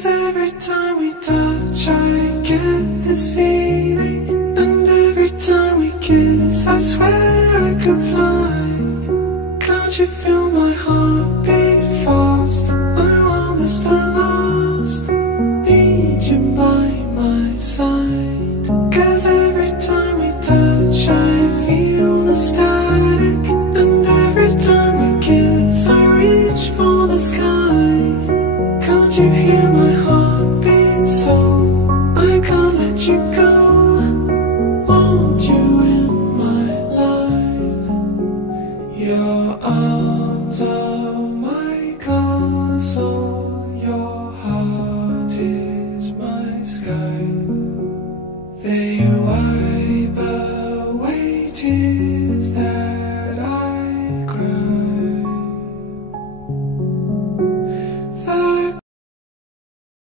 'Cause every time we touch I get this feeling, and every time we kiss I swear I could fly. Can't you feel my heart beat fast? My wildest alive.